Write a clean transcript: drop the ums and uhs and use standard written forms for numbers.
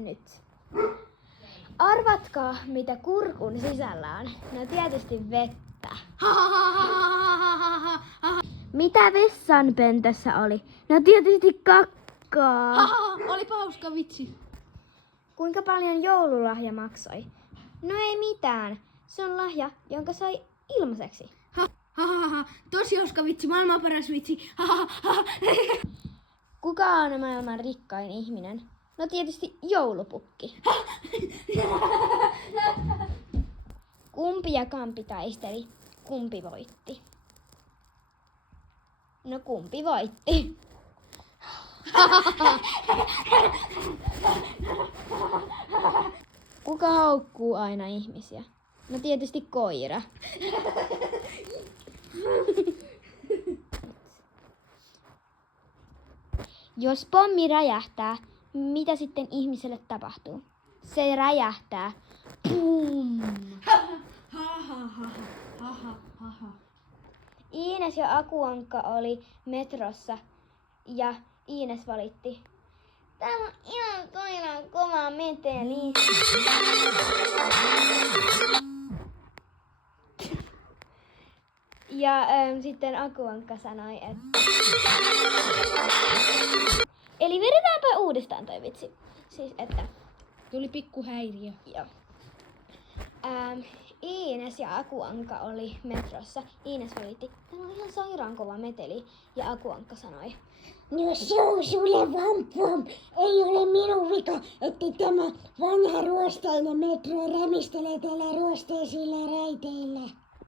Nyt. Arvatkaa, mitä kurkun sisällä on. No tietysti vettä. Mitä vessanpöntössä oli? No tietysti kakkaa. Olipa hauska vitsi. Kuinka paljon joululahja maksoi? No ei mitään. Se on lahja, jonka sai ilmaiseksi. Tosi hauska vitsi, maailman paras vitsi. Kuka on maailman rikkain ihminen? No tietysti joulupukki. Kumpi ja Kampi taisteli? Kumpi voitti? No kumpi voitti? Kuka haukkuu aina ihmisiä? No tietysti koira. Jos pommi räjähtää, mitä sitten ihmiselle tapahtuu? Se räjähtää. Pum! Iines ja Akuankka oli metrossa ja Iines valitti. Täällä on ihan toinen kova meteli. Ja sitten Akuankka sanoi, että... Eli vedetäänpä uudestaan toi vitsi. Siis että... Tuli pikku häiriö. Joo. Iines ja Akuankka oli metrossa. Iines valitti, tämä on ihan sairaan kova meteli. Ja Akuankka sanoi, no se on sulle vamp. Ei ole minun vika, että tämä vanha ruosteinen metro rämistelee täällä ruosteisilla raiteilla.